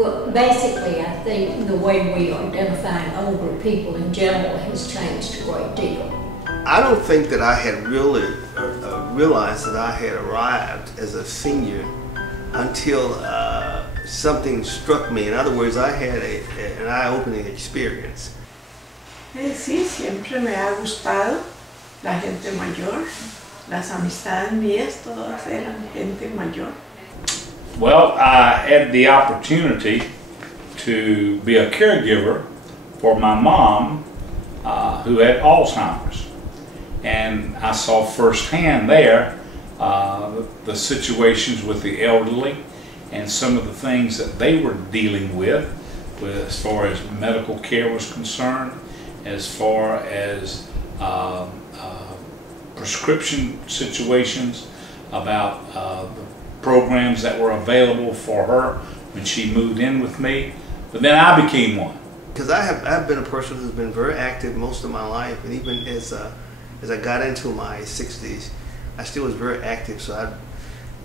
Well, basically, I think the way we identify older people in general has changed a great deal. I don't think that I had really realized that I had arrived as a senior until something struck me. In other words, I had an eye-opening experience. Sí, siempre me ha gustado la gente mayor. Las amistades mías todas eran gente mayor. Well, I had the opportunity to be a caregiver for my mom who had Alzheimer's. And I saw firsthand there the situations with the elderly and some of the things that they were dealing with as far as medical care was concerned, as far as prescription situations, about the programs that were available for her when she moved in with me. But then I became one. Because I've been a person who's been very active most of my life, and even as I got into my 60s, I still was very active. So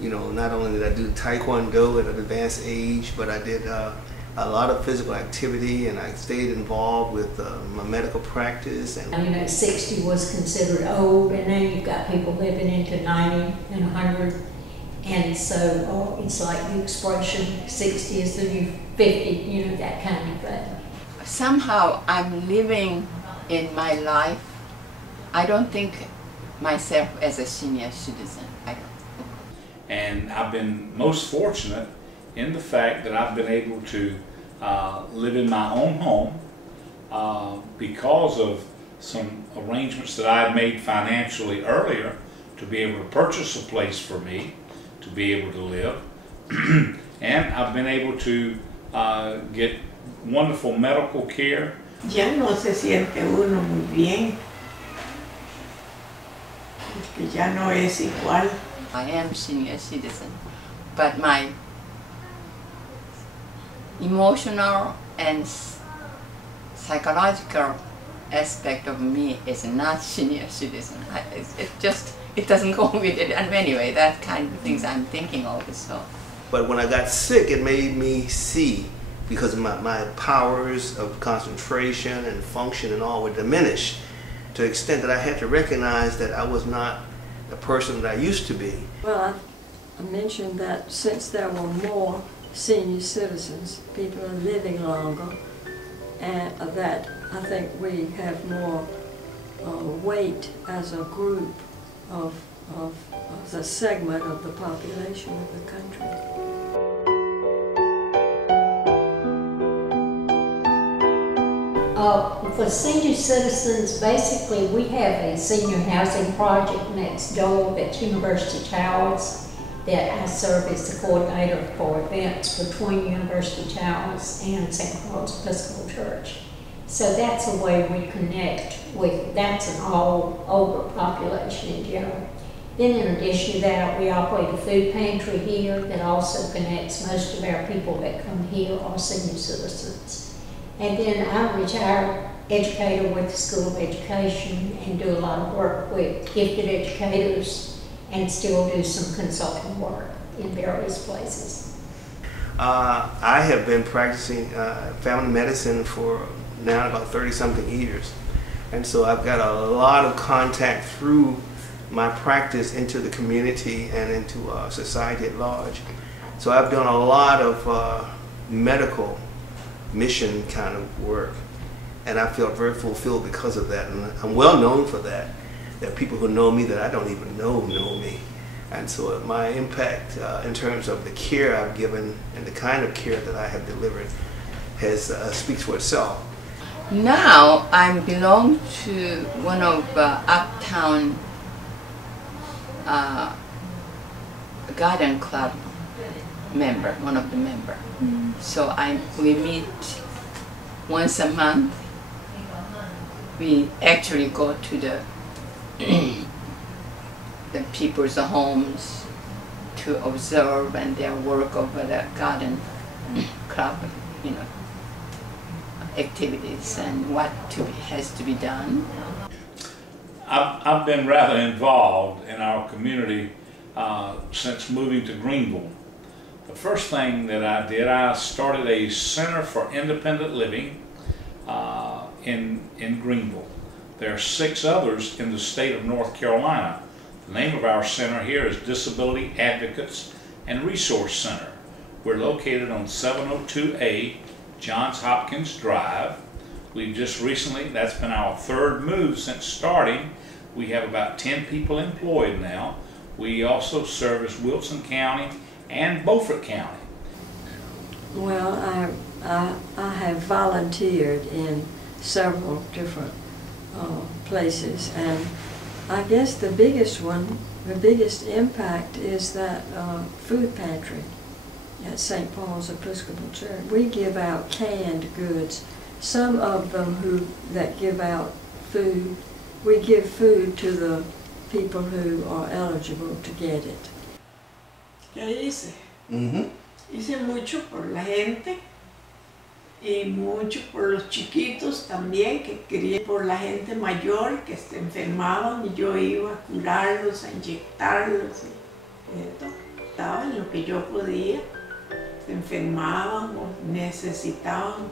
not only did I do Taekwondo at an advanced age, but I did a lot of physical activity, and I stayed involved with my medical practice. And 60 was considered old, and now you've got people living into 90 and 100. And so it's like the expression, 60 is the new 50, that kind of thing. Somehow I'm living in my life. I don't think myself as a senior citizen. I don't. And I've been most fortunate in the fact that I've been able to live in my own home because of some arrangements that I had made financially earlier to be able to purchase a place for me to be able to live. And I've been able to get wonderful medical care. Ya no se siente uno muy bien, que ya no es igual. I am senior citizen, but my emotional and psychological aspect of me is not senior citizen. It doesn't go with it. And anyway, that kind of things I'm thinking of. So. But when I got sick, it made me see, because my powers of concentration and function and all were diminished to the extent that I had to recognize that I was not the person that I used to be. Well, I mentioned that since there were more senior citizens, people are living longer, and that I think we have more weight as a group of the segment of the population of the country. For senior citizens, basically we have a senior housing project next door at University Towers that I serve as the coordinator for events between University Towers and St. Paul's Episcopal Church. So that's a way we connect with, that's an all older population in general. Then in addition to that, we operate a food pantry here that also connects most of our people that come here are senior citizens. And then I'm a retired educator with the School of Education and do a lot of work with gifted educators and still do some consulting work in various places. I have been practicing family medicine for now about 30-something years. And so I've got a lot of contact through my practice into the community and into society at large. So I've done a lot of medical mission kind of work, and I feel very fulfilled because of that, and I'm well known for that. There are people who know me that I don't even know me, and so my impact in terms of the care I've given and the kind of care that I have delivered has speaks for itself. Now I belong to one of Uptown Garden Club member, one of the member. So we meet once a month. We actually go to the people's homes to observe and their work over the garden club, activities and what has to be done. I've been rather involved in our community since moving to Greenville. The The first thing that I did, I started a Center for Independent Living in Greenville. There are 6 others in the state of North Carolina. The name of our center here is Disability Advocates and Resource Center. We're located on 702A Johns Hopkins Drive. We've just recently, that's been our 3rd move since starting. We have about 10 people employed now. We also service Wilson County and Beaufort County. Well, I have volunteered in several different places, and I guess the biggest one, the biggest impact is that food pantry at St. Paul's Episcopal Church. We give out canned goods. Some of them that give out food, we give food to the people who are eligible to get it. ¿Qué hice? Hice mucho por la gente y mucho por los chiquitos también, que quería, por la gente mayor que se enfermaban, y yo iba a curarlos, a inyectarlos, y esto. Estaba en lo que yo podía. Se enfermaban o necesitaban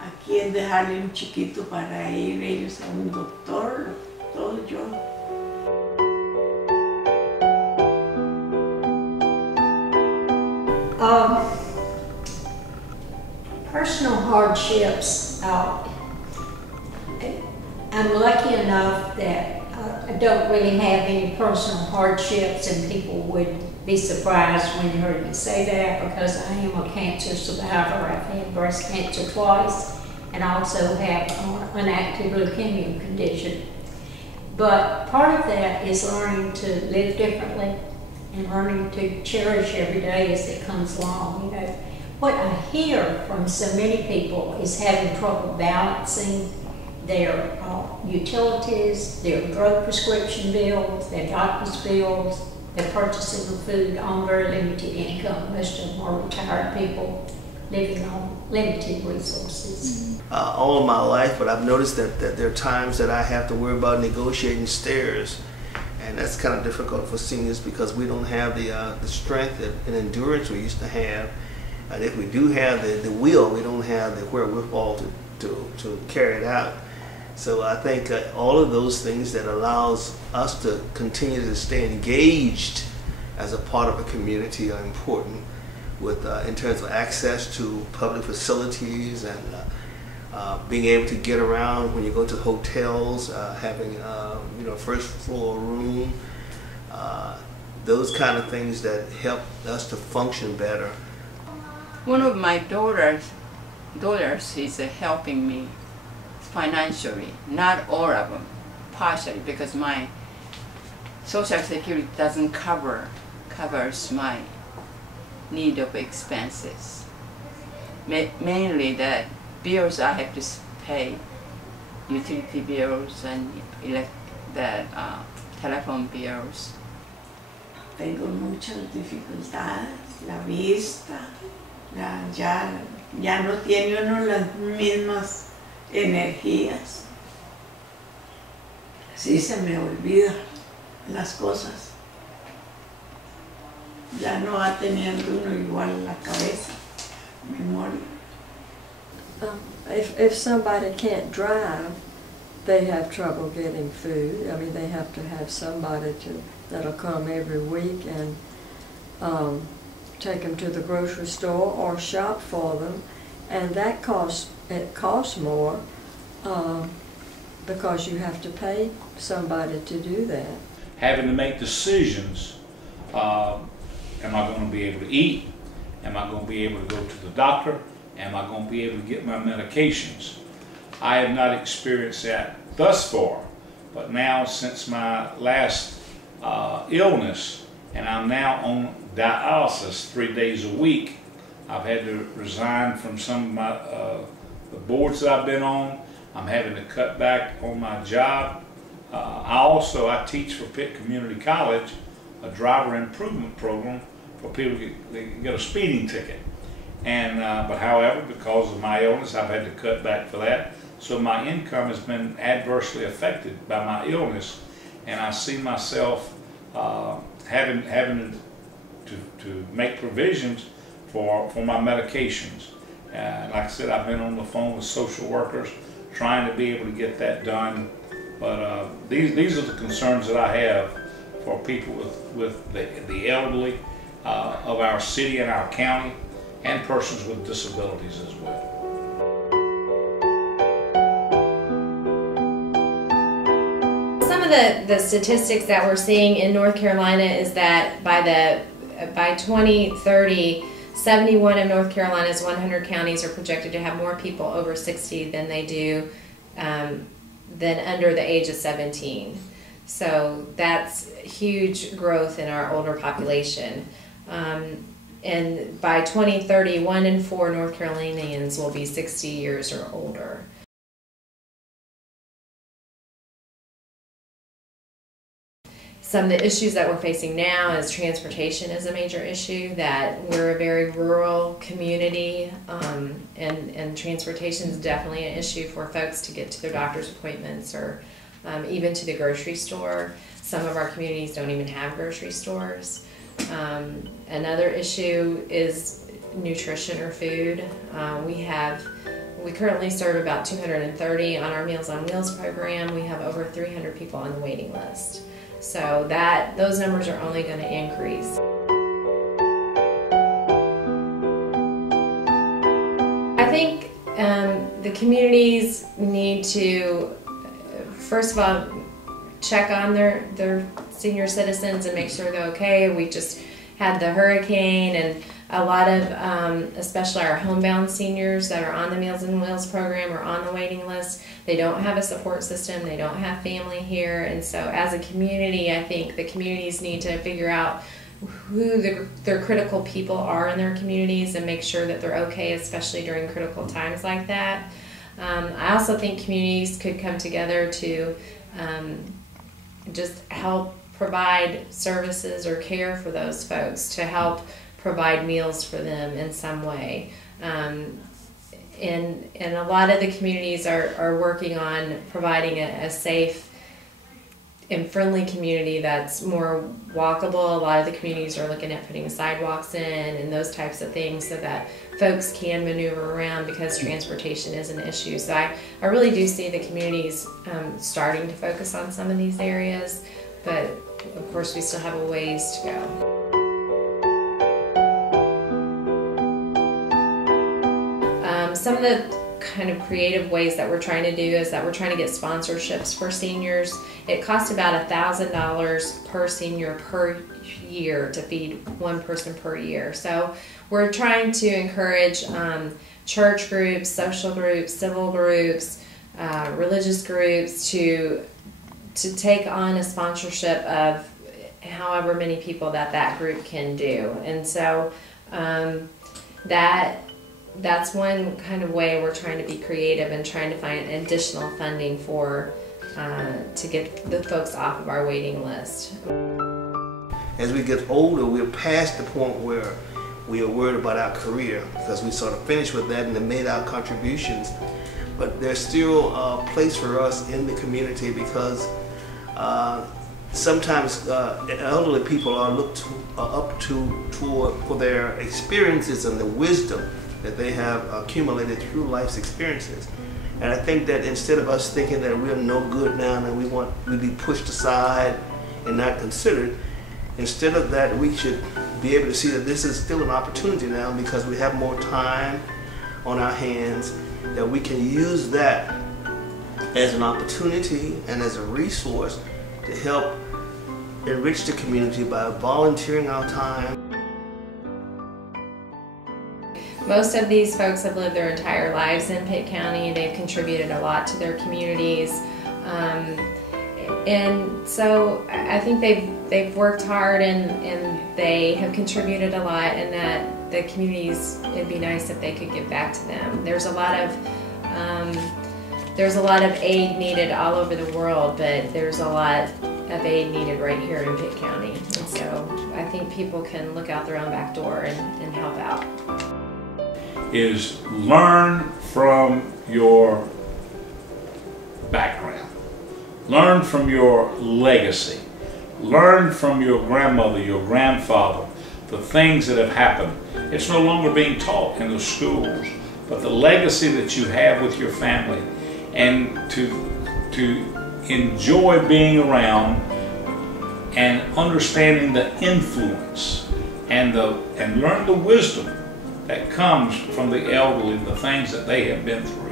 a quien dejarle un chiquito para ir ellos a un doctor, todo yo. Personal hardships. I'm lucky enough that I don't really have any personal hardships, and people would be surprised when they heard me say that, because I am a cancer survivor. I've had breast cancer twice, and I also have an active leukemia condition. But part of that is learning to live differently and learning to cherish every day as it comes along. You know, what I hear from so many people is having trouble balancing their utilities, their drug prescription bills, their doctor's bills, their purchasing of food on very limited income. Most of them are retired people living on limited resources. All of my life, but I've noticed that there are times that I have to worry about negotiating stairs, and that's kind of difficult for seniors because we don't have the strength and endurance we used to have, and if we do have the will, we don't have the wherewithal to carry it out. So I think all of those things that allows us to continue to stay engaged as a part of a community are important, with in terms of access to public facilities and being able to get around when you go to hotels, having first floor room, those kind of things that help us to function better. One of my daughters is helping me financially, not all of them, partially, because my Social Security doesn't covers my need of expenses. Mainly the bills I have to pay, utility bills and the telephone bills. Tengo muchas dificultades, la vista, ya no tiene uno las mismas energías. Sí, se me olvidan las cosas. Ya no va teniendo uno igual la cabeza, memoria. If somebody can't drive, they have trouble getting food. I mean, they have to have somebody that'll come every week and take them to the grocery store or shop for them, and that costs more because you have to pay somebody to do that. Having to make decisions. Am I going to be able to eat? Am I going to be able to go to the doctor? Am I going to be able to get my medications? I have not experienced that thus far, but now since my last illness, and I'm now on dialysis 3 days a week, I've had to resign from some of my the boards that I've been on. I'm having to cut back on my job. I teach for Pitt Community College, a driver improvement program for people who get a speeding ticket. And but however, because of my illness, I've had to cut back for that. So my income has been adversely affected by my illness, and I see myself having to make provisions for my medications. And like I said, I've been on the phone with social workers trying to be able to get that done. But these are the concerns that I have for people with the elderly of our city and our county, and persons with disabilities as well. Some of the statistics that we're seeing in North Carolina is that by 2030, 71 of North Carolina's 100 counties are projected to have more people over 60 than they do than under the age of 17. So that's huge growth in our older population. And by 2030, 1 in 4 North Carolinians will be 60 years or older. Some of the issues that we're facing now is transportation is a major issue, that we're a very rural community, and transportation is definitely an issue for folks to get to their doctor's appointments or even to the grocery store. Some of our communities don't even have grocery stores. Another issue is nutrition or food. We currently serve about 230 on our Meals on Wheels program. We have over 300 people on the waiting list. So those numbers are only going to increase. I think the communities need to, first of all, check on their senior citizens and make sure they're okay. We just had the hurricane, and a lot of, especially our homebound seniors that are on the Meals on Wheels program or on the waiting list, they don't have a support system, they don't have family here, and so as a community, I think the communities need to figure out who their critical people are in their communities and make sure that they're okay, especially during critical times like that. I also think communities could come together to just help provide services or care for those folks, to help provide meals for them in some way. And a lot of the communities are working on providing a safe and friendly community that's more walkable. A lot of the communities are looking at putting sidewalks in and those types of things so that folks can maneuver around, because transportation is an issue. So I really do see the communities starting to focus on some of these areas, but of course we still have a ways to go. Some of the kind of creative ways that we're trying to do is that we're trying to get sponsorships for seniors. It costs about $1,000 per senior per year to feed one person per year. So we're trying to encourage church groups, social groups, civil groups, religious groups to take on a sponsorship of however many people that group can do. And so that's one kind of way we're trying to be creative and trying to find additional funding for to get the folks off of our waiting list. As we get older, we're past the point where we are worried about our career, because we sort of finished with that and have made our contributions. But there's still a place for us in the community, because sometimes elderly people are looked up to for their experiences and the wisdom that they have accumulated through life's experiences. And I think that instead of us thinking that we're no good now and we be pushed aside and not considered, instead of that, we should be able to see that this is still an opportunity now, because we have more time on our hands, that we can use that as an opportunity and as a resource to help enrich the community by volunteering our time. Most of these folks have lived their entire lives in Pitt County. They've contributed a lot to their communities. And so I think they've worked hard and they have contributed a lot, and that the communities, it'd be nice if they could give back to them. There's a lot of aid needed all over the world, but there's a lot of aid needed right here in Pitt County. And so I think people can look out their own back door and help out. Is learn from your background. Learn from your legacy. Learn from your grandmother, your grandfather, the things that have happened. It's no longer being taught in the schools, but the legacy that you have with your family, and to enjoy being around and understanding the influence and learn the wisdom that comes from the elderly, the things that they have been through.